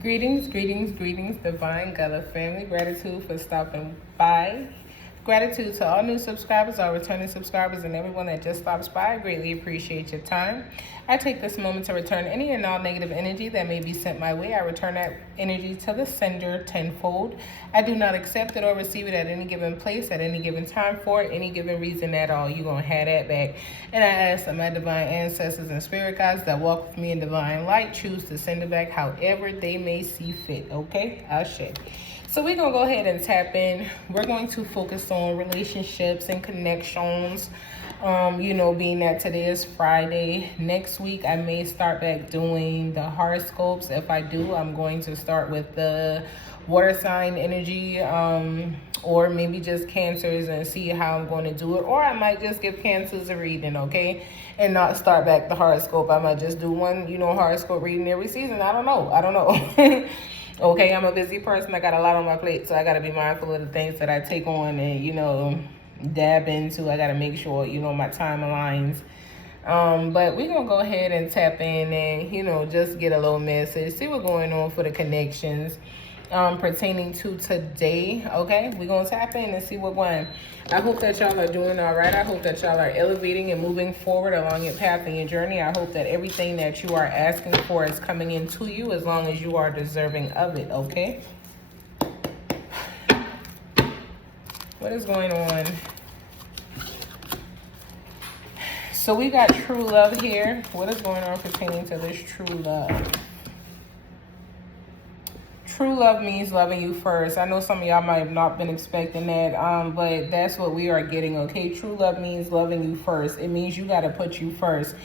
Greetings, Divine Gullah family. Gratitude for stopping by. Gratitude to all new subscribers, all returning subscribers, and everyone that just stops by. I greatly appreciate your time. I take this moment to return any and all negative energy that may be sent my way. I return that energy to the sender tenfold. I do not accept it or receive it at any given place, at any given time, for any given reason at all. You're going to have that back. And I ask that my divine ancestors and spirit guides that walk with me in divine light choose to send it back however they may see fit. Okay? Ashe. So we're going to go ahead and tap in. We're going to focus on relationships and connections. Being that today is Friday, next week I may start back doing the horoscopes. If I do, I'm going to start with the water sign energy, or maybe just Cancers and see how I'm going to do it. Or I might just give Cancers a reading, okay, and not start back the horoscope. I might just do one, horoscope reading every season. I don't know. Okay, I'm a busy person. I got a lot on my plate, so I got to be mindful of the things that I take on and, dab into. I got to make sure, my time aligns. But we're going to go ahead and tap in and, just get a little message. See what's going on for the connections pertaining to today. Okay, we're going to tap in and see what's going on. I hope that y'all are doing all right. I hope that y'all are elevating and moving forward along your path and your journey. I hope that everything that you are asking for is coming into you as long as you are deserving of it. Okay, what is going on? So we got true love here. What is going on pertaining to this true love? True love means loving you first. I know some of y'all might have not been expecting that, but that's what we are getting, okay? True love means loving you first. It means you got to put you first.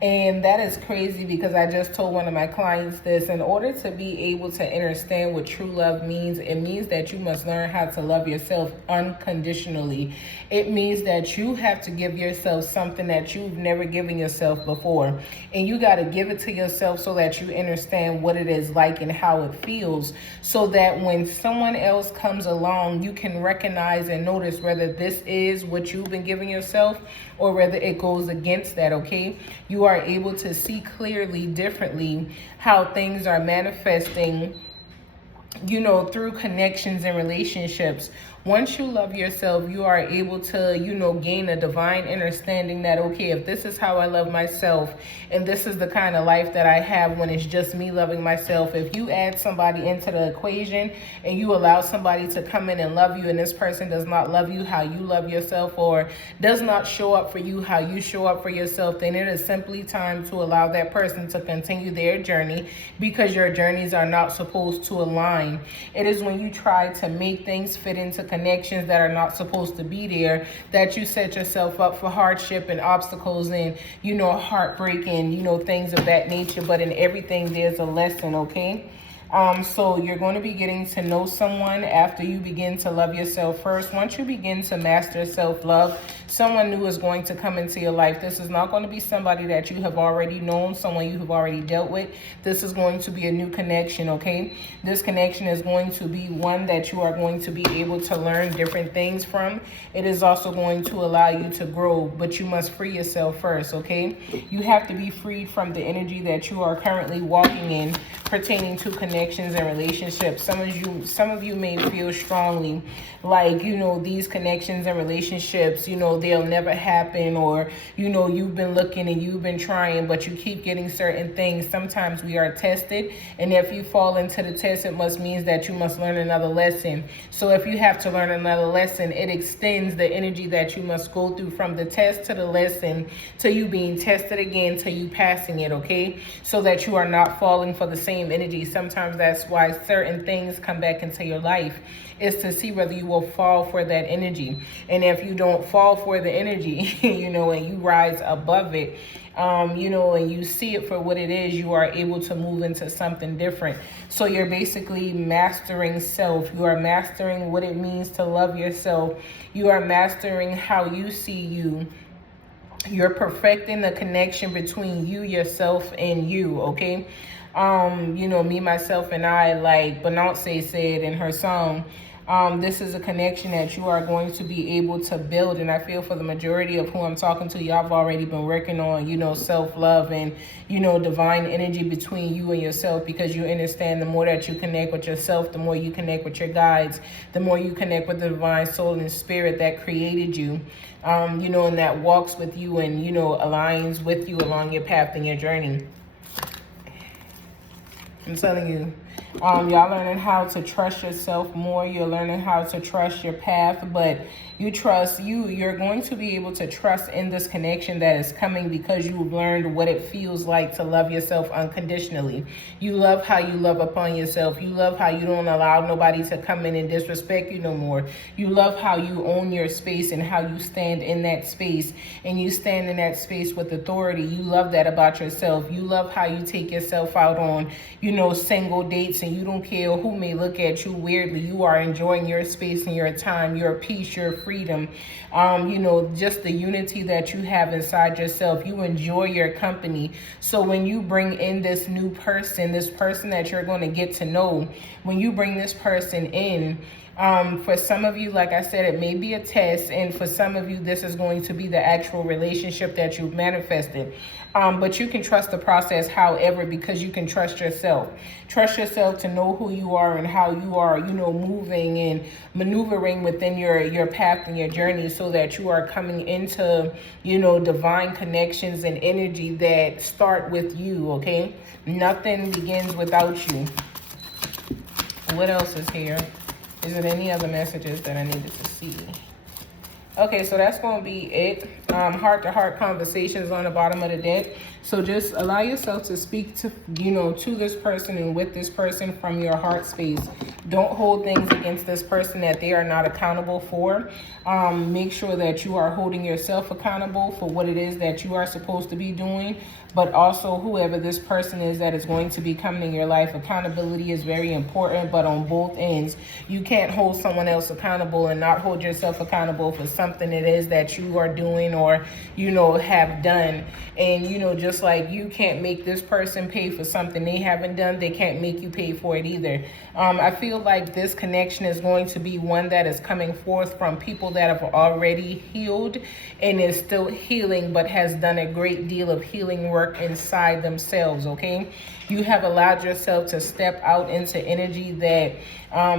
And that is crazy because I just told one of my clients this. In order to be able to understand what true love means, it means that you must learn how to love yourself unconditionally. It means that you have to give yourself something that you've never given yourself before. And you got to give it to yourself so that you understand what it is like and how it feels. So that when someone else comes along, you can recognize and notice whether this is what you've been giving yourself or whether it goes against that, okay? You are able to see clearly, differently, how things are manifesting, through connections and relationships. Once you love yourself, you are able to, gain a divine understanding that, okay, if this is how I love myself and this is the kind of life that I have when it's just me loving myself, if you add somebody into the equation and you allow somebody to come in and love you and this person does not love you how you love yourself or does not show up for you how you show up for yourself, then it is simply time to allow that person to continue their journey because your journeys are not supposed to align. It is when you try to make things fit into connections that are not supposed to be there that you set yourself up for hardship and obstacles and heartbreak and things of that nature. But in everything there's a lesson, okay? So you're going to be getting to know someone after you begin to love yourself first. Once you begin to master self-love, someone new is going to come into your life. This is not going to be somebody that you have already known, someone you have already dealt with. This is going to be a new connection, okay? This connection is going to be one that you are going to be able to learn different things from. It is also going to allow you to grow, but you must free yourself first, okay? You have to be freed from the energy that you are currently walking in pertaining to connections and relationships. Some of you may feel strongly like, these connections and relationships, they'll never happen, or, you've been looking and you've been trying, but you keep getting certain things. Sometimes we are tested, and if you fall into the test, it must mean that you must learn another lesson. So if you have to learn another lesson, it extends the energy that you must go through from the test to the lesson to you being tested again to you passing it, okay? So that you are not falling for the same energy. Sometimes that's why certain things come back into your life, is to see whether you will fall for that energy. And if you don't fall for the energy, and you rise above it, and you see it for what it is, you are able to move into something different. So you're basically mastering self. You are mastering what it means to love yourself. You are mastering how you see you. You're perfecting the connection between you, yourself, and you, okay? Me, myself, and I, like Beyonce said in her song, This is a connection that you are going to be able to build. And I feel for the majority of who I'm talking to, y'all have already been working on, you know, self-love and, you know, divine energy between you and yourself, because you understand the more that you connect with yourself, the more you connect with your guides, the more you connect with the divine soul and spirit that created you, you know, and that walks with you and, you know, aligns with you along your path and your journey. I'm telling you, y'all learning how to trust yourself more. You're learning how to trust your path, but you're going to be able to trust in this connection that is coming, because you've learned what it feels like to love yourself unconditionally. You love how you love upon yourself. You love how you don't allow nobody to come in and disrespect you no more. You love how you own your space and how you stand in that space, and you stand in that space with authority. You love that about yourself. You love how you take yourself out on, you know, single dates, and you don't care who may look at you weirdly. You are enjoying your space and your time, your peace, your freedom, you know, just the unity that you have inside yourself. You enjoy your company. So when you bring in this new person, this person that you're going to get to know, when you bring this person in, for some of you, like I said, it may be a test, and for some of you, this is going to be the actual relationship that you've manifested. But you can trust the process, however, because you can trust yourself. Trust yourself to know who you are and how you are, you know, moving and maneuvering within your path and your journey, so that you are coming into, you know, divine connections and energy that start with you, okay? Nothing begins without you. What else is here? Is there any other messages that I needed to see? Okay, so that's going to be it. Heart-to-heart conversations on the bottom of the deck. So just allow yourself to speak to, you know, to this person and with this person from your heart space. Don't hold things against this person that they are not accountable for. Make sure that you are holding yourself accountable for what it is that you are supposed to be doing, but also whoever this person is that is going to be coming in your life. Accountability is very important, but on both ends. You can't hold someone else accountable and not hold yourself accountable for something it is that you are doing or, you know, have done. And, you know, just like you can't make this person pay for something they haven't done, they can't make you pay for it either. I feel like this connection is going to be one that is coming forth from people that have already healed and is still healing, but has done a great deal of healing work inside themselves, okay? You have allowed yourself to step out into energy that,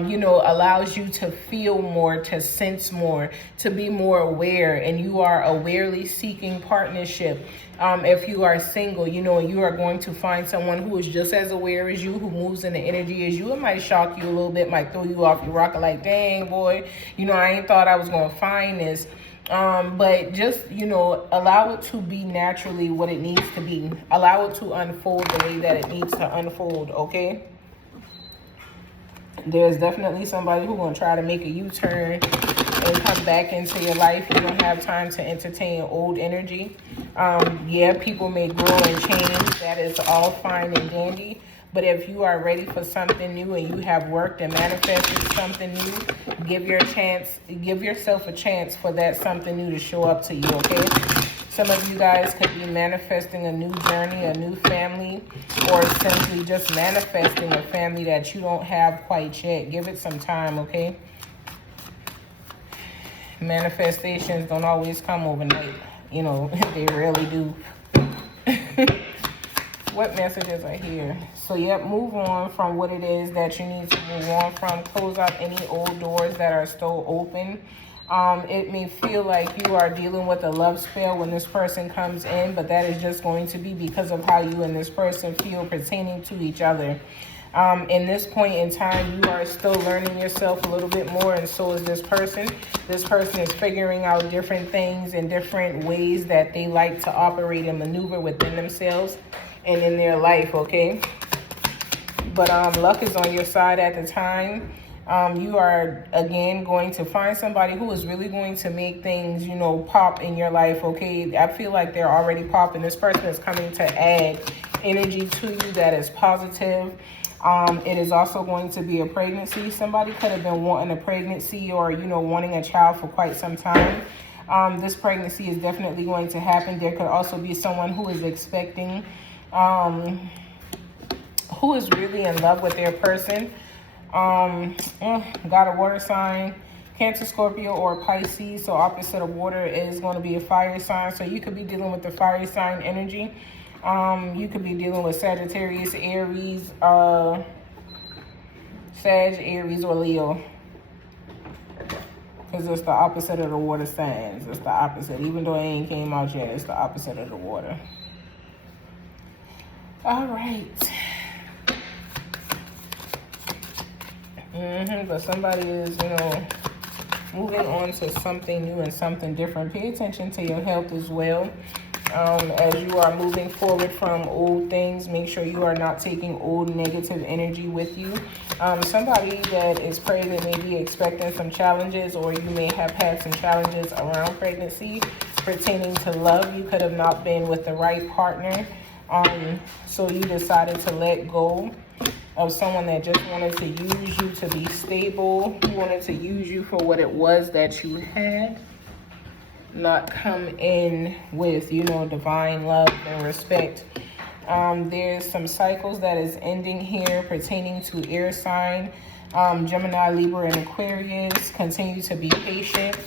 you know, allows you to feel more, to sense more, to be more aware, and you are awarely seeking partnership. If you are single, you know, you are going to find someone who is just as aware as you, who moves in the energy as you. It might shock you a little bit, might throw you off your rocker, like, dang, boy, you know, I ain't thought I was going to find this. But just, you know, allow it to be naturally what it needs to be. Allow it to unfold the way that it needs to unfold, okay? There's definitely somebody who's going to try to make a U-turn and come back into your life. You don't have time to entertain old energy. Yeah, people may grow and change. That is all fine and dandy. But if you are ready for something new and you have worked and manifested something new, give yourself a chance for that something new to show up to you, okay? Some of you guys could be manifesting a new journey, a new family, or simply just manifesting a family that you don't have quite yet. Give it some time, okay? Manifestations don't always come overnight. You know, they rarely do. What messages are here? So, yep, move on from what it is that you need to move on from. Close out any old doors that are still open. It may feel like you are dealing with a love spell when this person comes in, but that is just going to be because of how you and this person feel pertaining to each other. In this point in time, you are still learning yourself a little bit more, and so is this person. This person is figuring out different things and different ways that they like to operate and maneuver within themselves and in their life, okay? But luck is on your side at the time. You are, again, going to find somebody who is really going to make things, you know, pop in your life, okay? I feel like they're already popping. This person is coming to add energy to you that is positive. It is also going to be a pregnancy. Somebody could have been wanting a pregnancy or, you know, wanting a child for quite some time. This pregnancy is definitely going to happen. There could also be someone who is expecting, who is really in love with their person. Got a water sign, Cancer, Scorpio, or Pisces. So opposite of water is going to be a fire sign. So you could be dealing with the fire sign energy. You could be dealing with Sagittarius, Aries, Sag, Aries, or Leo. Because it's the opposite of the water signs. It's the opposite. Even though it ain't came out yet, it's the opposite of the water. All right. But somebody is, you know, moving on to something new and something different. Pay attention to your health as well. As you are moving forward from old things, make sure you are not taking old negative energy with you. Somebody that is pregnant may be expecting some challenges, or you may have had some challenges around pregnancy pertaining to love. You could have not been with the right partner. So you decided to let go of someone that just wanted to use you to be stable. Who wanted to use you for what it was that you had. Not come in with, you know, divine love and respect. There's some cycles that is ending here pertaining to air sign. Gemini, Libra, and Aquarius. Continue to be patient.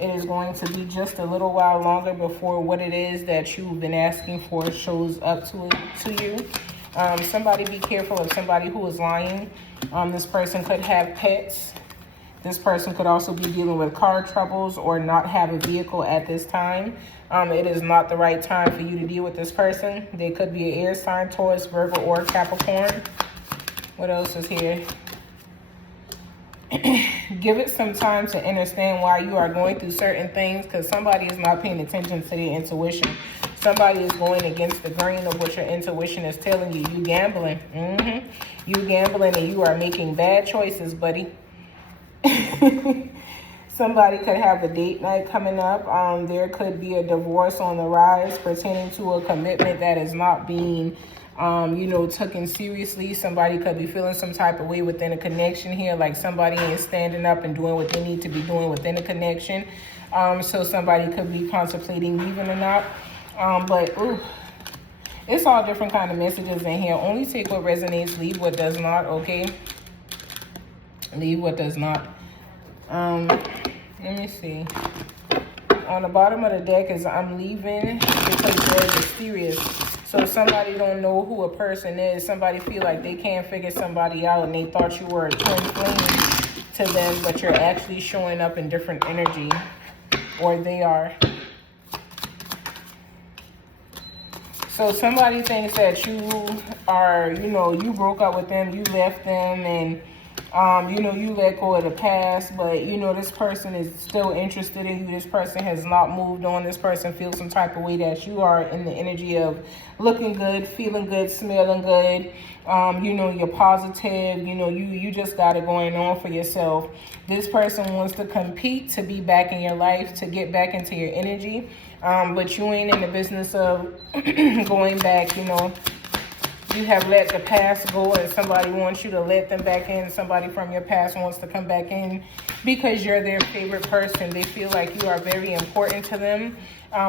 It is going to be just a little while longer before what it is that you've been asking for shows up to you. Somebody be careful of somebody who is lying. This person could have pets. This person could also be dealing with car troubles or not have a vehicle at this time. It is not the right time for you to deal with this person. They could be an air sign, Taurus, Virgo, or Capricorn. What else is here? Give it some time to understand why you are going through certain things, because somebody is not paying attention to their intuition. Somebody is going against the grain of what your intuition is telling you. You gambling. You gambling and you are making bad choices, buddy. Somebody could have a date night coming up. There could be a divorce on the rise pertaining to a commitment that is not being you know, taken seriously. Somebody could be feeling some type of way within a connection here, like somebody is standing up and doing what they need to be doing within a connection. So somebody could be contemplating leaving or not. But ooh, it's all different kind of messages in here. Only take what resonates, leave what does not, okay? Leave what does not. Let me see. On the bottom of the deck is I'm leaving because they're mysterious. So somebody don't know who a person is. Somebody feel like they can't figure somebody out and they thought you were a twin flame to them, but you're actually showing up in different energy, or they are. So somebody thinks that you are, you know, you broke up with them, you left them, and you know, you let go of the past, but you know, this person is still interested in you. This person has not moved on. This person feels some type of way that you are in the energy of looking good, feeling good, smelling good. You know, you're positive. You know, you just got it going on for yourself. This person wants to compete to be back in your life, to get back into your energy. But you ain't in the business of going back, you know. You have let the past go and somebody wants you to let them back in. Somebody from your past wants to come back in because you're their favorite person. They feel like you are very important to them.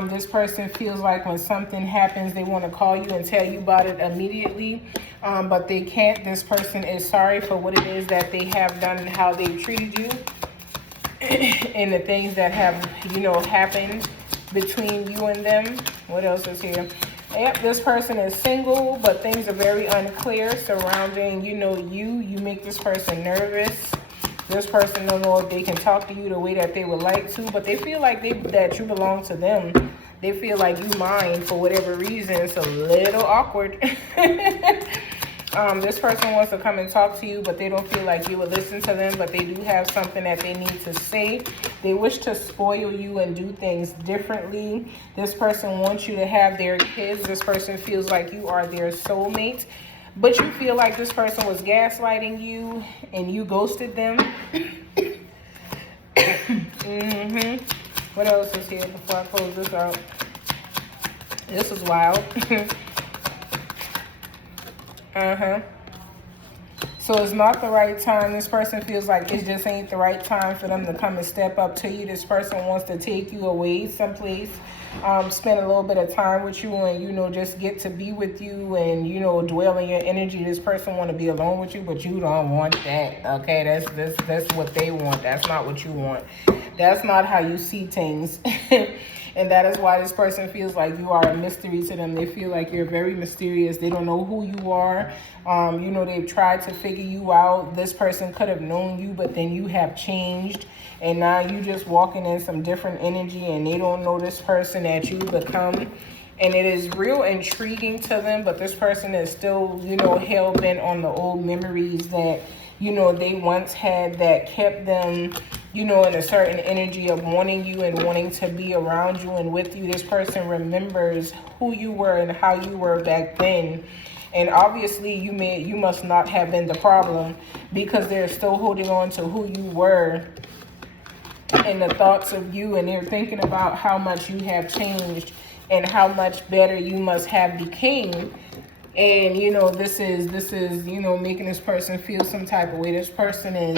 This person feels like when something happens, they want to call you and tell you about it immediately, but they can't. This person is sorry for what it is that they have done and how they've treated you and the things that have, you know, happened between you and them. What else is here? Yep, this person is single, but things are very unclear surrounding, you know, you make this person nervous. This person don't know if they can talk to you the way that they would like to, but they feel like that you belong to them. They feel like you mine for whatever reason. It's a little awkward. This person wants to come and talk to you, but they don't feel like you would listen to them, but they do have something that they need to say. They wish to spoil you and do things differently. This person wants you to have their kids. This person feels like you are their soulmate, but you feel like this person was gaslighting you and you ghosted them. What else is here before I close this out? This is wild. So it's not the right time. This person feels like it just ain't the right time for them to come and step up to you. This person wants to take you away someplace. spend a little bit of time with you and, you know, just get to be with you and, you know, dwell in your energy. This person want to be alone with you, but you don't want that, okay? That's what they want. That's not what you want. That's not how you see things. And that is why this person feels like you are a mystery to them. They feel like you're very mysterious. They don't know who you are. You know, they've tried to figure you out. This person could have known you, but then you have changed. And now you just walking in some different energy and they don't know this person that you become. And it is real intriguing to them, but this person is still, you know, hell-bent on the old memories that, you know, they once had that kept them, you know, in a certain energy of wanting you and wanting to be around you and with you. This person remembers who you were and how you were back then. And obviously you must not have been the problem, because they're still holding on to who you were and the thoughts of you, and they're thinking about how much you have changed and how much better you must have became. And, you know, this is, you know, making this person feel some type of way. This person is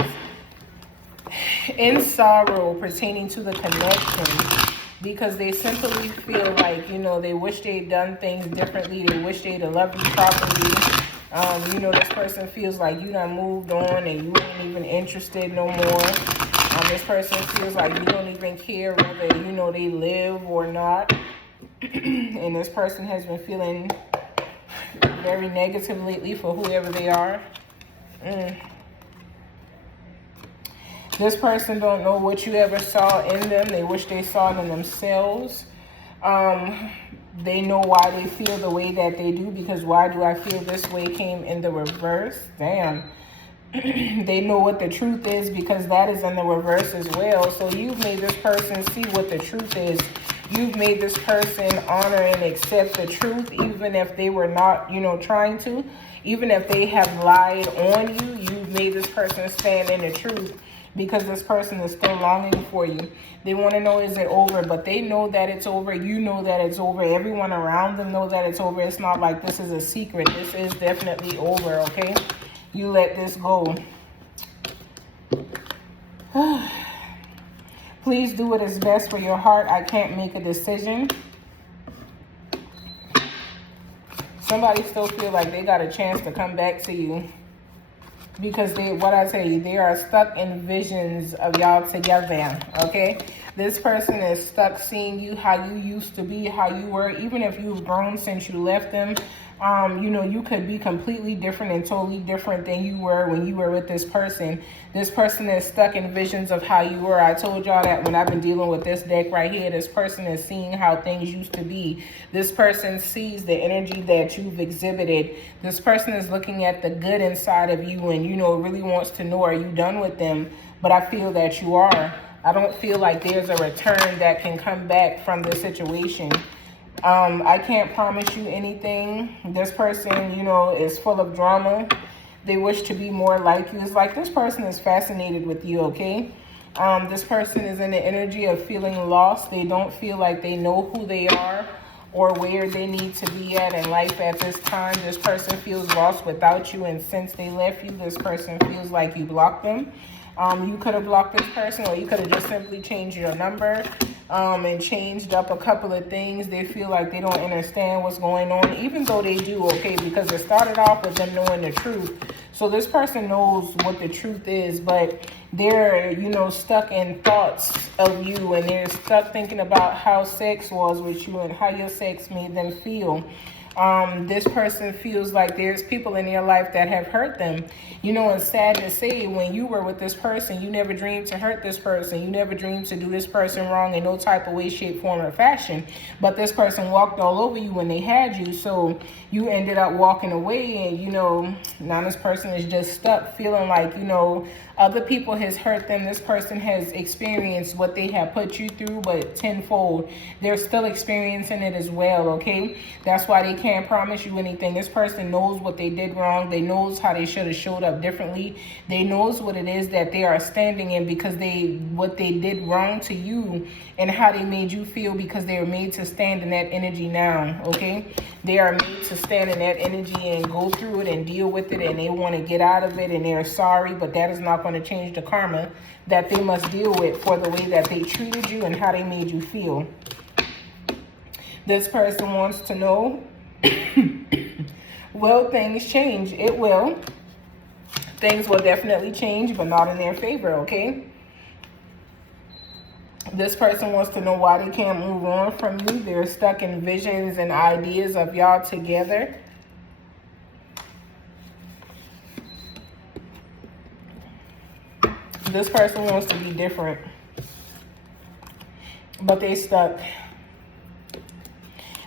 in sorrow pertaining to the connection, because they simply feel like, you know, they wish they'd done things differently. They wish they'd have loved you properly. You know, this person feels like you done moved on and you ain't even interested no more. This person feels like you don't even care whether, you know, they live or not. And this person has been feeling very negative lately for whoever they are. This person don't know what you ever saw in them. They wish they saw it in themselves. They know why they feel the way that they do, because why do I feel this way came in the reverse. Damn. They know what the truth is, because that is in the reverse as well. So you've made this person see what the truth is. You've made this person honor and accept the truth, even if they were not, you know, trying to. Even if they have lied on you, you've made this person stand in the truth, because this person is still longing for you. They want to know, is it over? But they know that it's over. You know that it's over. Everyone around them know that it's over. It's not like this is a secret. This is definitely over, okay? You let this go. Please do what is best for your heart. I can't make a decision. Somebody still feel like they got a chance to come back to you, because what I tell you, they are stuck in visions of y'all together, okay? This person is stuck seeing you how you used to be, how you were. Even if you've grown since you left them, you know, you could be completely different and totally different than you were when you were with this person. This person is stuck in visions of how you were. I told y'all that when I've been dealing with this deck right here. This person is seeing how things used to be. This person sees the energy that you've exhibited. This person is looking at the good inside of you and, you know, really wants to know, are you done with them? But I feel that you are. I don't feel like there's a return that can come back from this situation. I can't promise you anything. This person, you know, is full of drama. They wish to be more like you. It's like this person is fascinated with you, okay? This person is in the energy of feeling lost. They don't feel like they know who they are or where they need to be at in life at this time. This person feels lost without you, and since they left you, this person feels like you blocked them. You could have blocked this person, or you could have just simply changed your number and changed up a couple of things. They feel like they don't understand what's going on, even though they do, okay, because it started off with them knowing the truth. So this person knows what the truth is, but they're, you know, stuck in thoughts of you, and they're stuck thinking about how sex was with you and how your sex made them feel. This person feels like there's people in their life that have hurt them. You know, it's sad to say, when you were with this person, you never dreamed to hurt this person. You never dreamed to do this person wrong in no type of way, shape, form, or fashion. But this person walked all over you when they had you. So you ended up walking away, and, you know, now this person is just stuck feeling like, you know, other people has hurt them. This person has experienced what they have put you through, but tenfold. They're still experiencing it as well, okay? That's why they can't promise you anything. This person knows what they did wrong. They knows how they should have showed up differently. They knows what it is that they are standing in, because what they did wrong to you and how they made you feel, because they were made to stand in that energy now, okay? They are made to stand in that energy and go through it and deal with it, and they want to get out of it, and they're sorry, but that is not going to change the karma that they must deal with for the way that they treated you and how they made you feel. This person wants to know, will things change? It will. Things will definitely change, but not in their favor, okay? This person wants to know why they can't move on from you. They're stuck in visions and ideas of y'all together. This person wants to be different, but they stuck.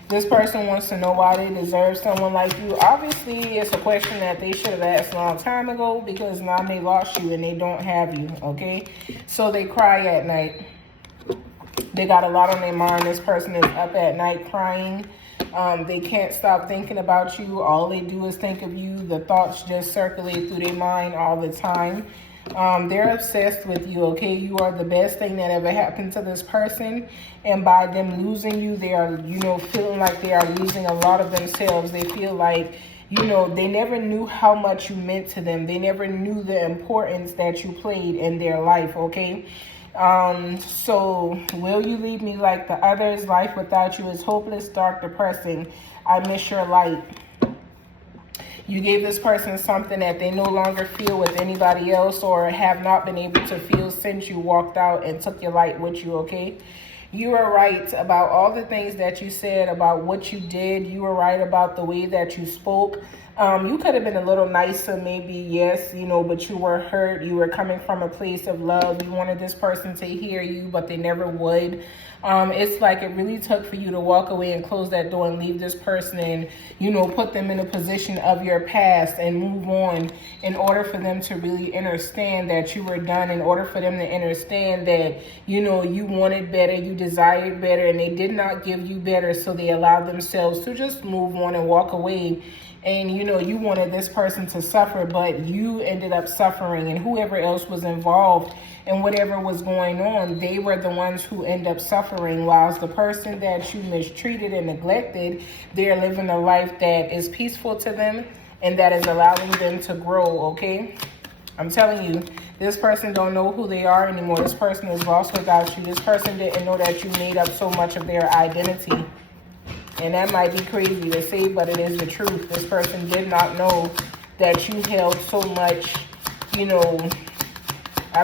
This person wants to know why they deserve someone like you. Obviously, it's a question that they should have asked a long time ago, because now they lost you and they don't have you, okay? So they cry at night. They got a lot on their mind. This person is up at night crying. They can't stop thinking about you. All they do is think of you. The thoughts just circulate through their mind all the time. They're obsessed with you, okay? You are the best thing that ever happened to this person. And by them losing you, they are, feeling like they are losing a lot of themselves. They feel like, they never knew how much you meant to them. They never knew the importance that you played in their life, okay? So will you leave me like the others? Life without you is hopeless, dark, depressing. I miss your light. You gave this person something that they no longer feel with anybody else, or have not been able to feel since you walked out and took your light with you, okay? You are right about all the things that you said, about what you did. You were right about the way that you spoke. You could have been a little nicer, maybe, yes, but you were hurt. You were coming from a place of love. You wanted this person to hear you, but they never would. It's like it really took for you to walk away and close that door and leave this person and, put them in a position of your past and move on, in order for them to really understand that you were done, in order for them to understand that, you wanted better, you desired better, and they did not give you better. So they allowed themselves to just move on and walk away. And, you wanted this person to suffer, but you ended up suffering. And whoever else was involved in whatever was going on, they were the ones who end up suffering. Whilst the person that you mistreated and neglected, they're living a life that is peaceful to them and that is allowing them to grow, okay? I'm telling you, this person don't know who they are anymore. This person is lost without you. This person didn't know that you made up so much of their identity. And that might be crazy to say, but it is the truth. This person did not know that you held so much, I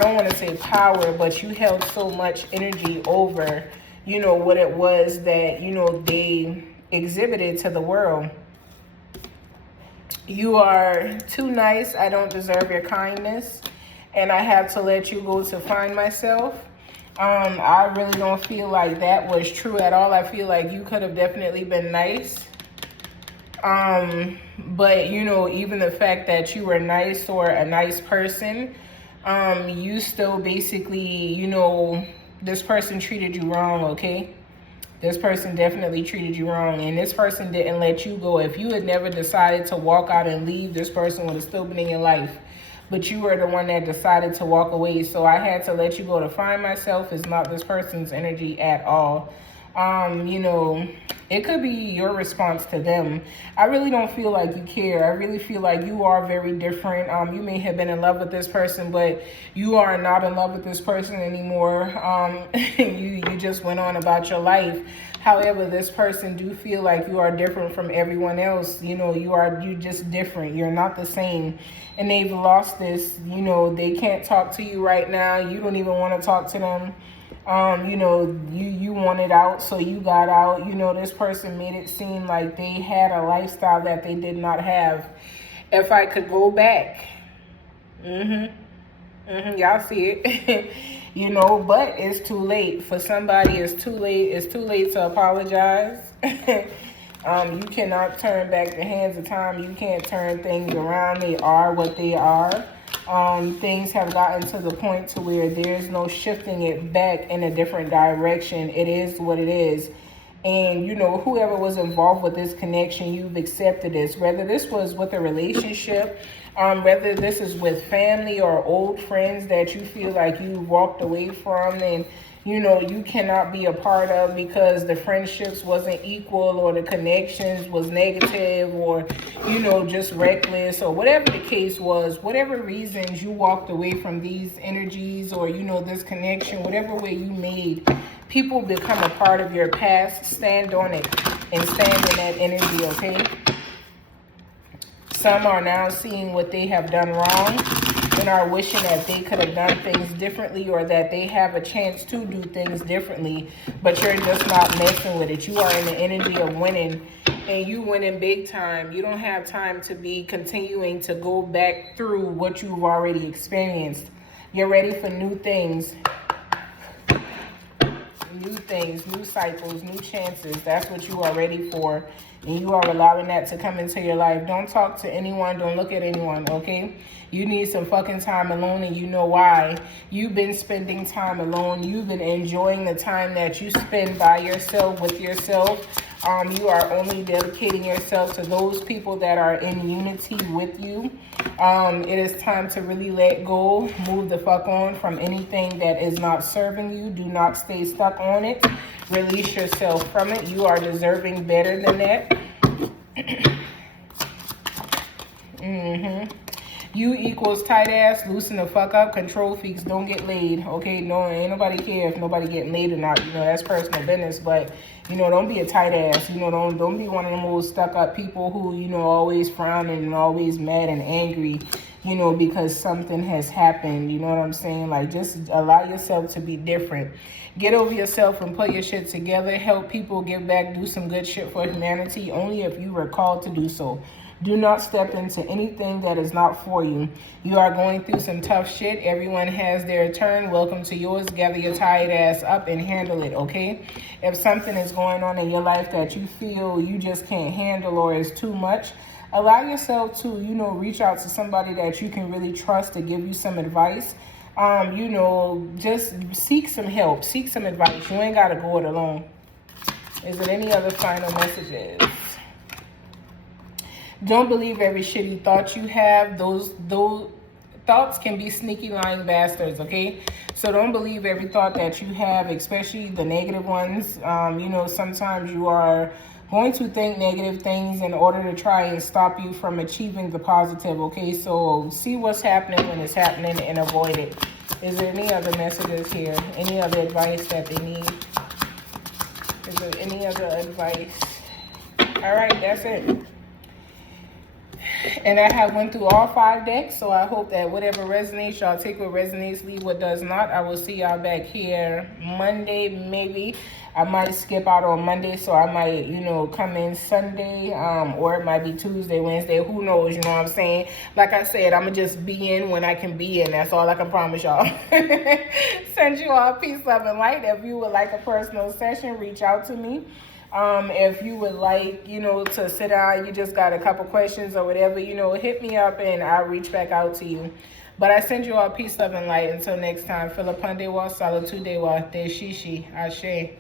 don't want to say power, but you held so much energy over, what it was that, they exhibited to the world. You are too nice. I don't deserve your kindness. And I have to let you go to find myself. I really don't feel like that was true at all. I feel like you could have definitely been nice. But, even the fact that you were nice or a nice person, you still basically, this person treated you wrong, okay? This person definitely treated you wrong, and this person didn't let you go. If you had never decided to walk out and leave, this person would have still been in your life. But you were the one that decided to walk away. So I had to let you go to find myself. It's not this person's energy at all. It could be your response to them. I really don't feel like you care. I really feel like you are very different. You may have been in love with this person, but you are not in love with this person anymore. You just went on about your life. However, this person do feel like you are different from everyone else. You just different. You're not the same. And they've lost this, they can't talk to you right now. You don't even want to talk to them. You wanted out, so you got out. This person made it seem like they had a lifestyle that they did not have. If I could go back, y'all see it, but it's too late. For somebody, it's too late. It's too late to apologize. You cannot turn back the hands of time. You can't turn things around. They are what they are. Things have gotten to the point to where there's no shifting it back in a different direction. It is what it is. And, whoever was involved with this connection, you've accepted this. Whether this was with a relationship, whether this is with family or old friends that you feel like you walked away from and, you cannot be a part of because the friendships wasn't equal, or the connections was negative, or, just reckless, or whatever the case was, whatever reasons you walked away from these energies, or, this connection, whatever way you made People become a part of your past. Stand on it and stand in that energy, okay? Some are now seeing what they have done wrong and are wishing that they could have done things differently, or that they have a chance to do things differently, but you're just not messing with it. You are in the energy of winning, and you winning big time. You don't have time to be continuing to go back through what you've already experienced. You're ready for new things. New things, new cycles, new chances. That's what you are ready for. And you are allowing that to come into your life. Don't talk to anyone. Don't look at anyone, okay? You need some fucking time alone, and you know why. You've been spending time alone. You've been enjoying the time that you spend by yourself, with yourself. You are only dedicating yourself to those people that are in unity with you. It is time to really let go, move the fuck on from anything that is not serving you. Do not stay stuck on it. Release yourself from it. You are deserving better than that. You equals tight ass, loosen the fuck up. Control freaks don't get laid, okay? No, ain't nobody care if nobody getting laid or not. You know, that's personal business. But you know, don't be a tight ass. You know, don't be one of them old stuck up people who, you know, always frowning and always mad and angry, you know, because something has happened. You know what I'm saying? Like, just allow yourself to be different. Get over yourself and put your shit together. Help people, give back, do some good shit for humanity, only if you were called to do so. Do not step into anything that is not for you. You are going through some tough shit. Everyone has their turn. Welcome to yours. Gather your tired ass up and handle it, okay? If something is going on in your life that you feel you just can't handle or is too much, allow yourself to, you know, reach out to somebody that you can really trust to give you some advice. You know, just seek some help. Seek some advice. You ain't got to go it alone. Is there any other final messages? Don't believe every shitty thought you have. Those thoughts can be sneaky lying bastards, okay? So don't believe every thought that you have, especially the negative ones. You know, sometimes you are going to think negative things in order to try and stop you from achieving the positive, okay? So see what's happening when it's happening and avoid it. Is there any other messages here? Any other advice that they need? Is there any other advice? All right, that's it. And I have went through all 5 decks, so I hope that whatever resonates, y'all take what resonates, leave what does not. I will see y'all back here Monday, maybe. I might skip out on Monday, so I might, you know, come in Sunday, or it might be Tuesday, Wednesday, who knows, you know what I'm saying? Like I said, I'm going to just be in when I can be in. That's all I can promise y'all. Send you all peace, love, and light. If you would like a personal session, reach out to me. If you would like, you know, to sit down, you just got a couple questions or whatever, you know, hit me up and I'll reach back out to you. But I send you all peace, love, and light. Until next time, Philip Pandewa, Salatudewa, Te Shishi, Ashe.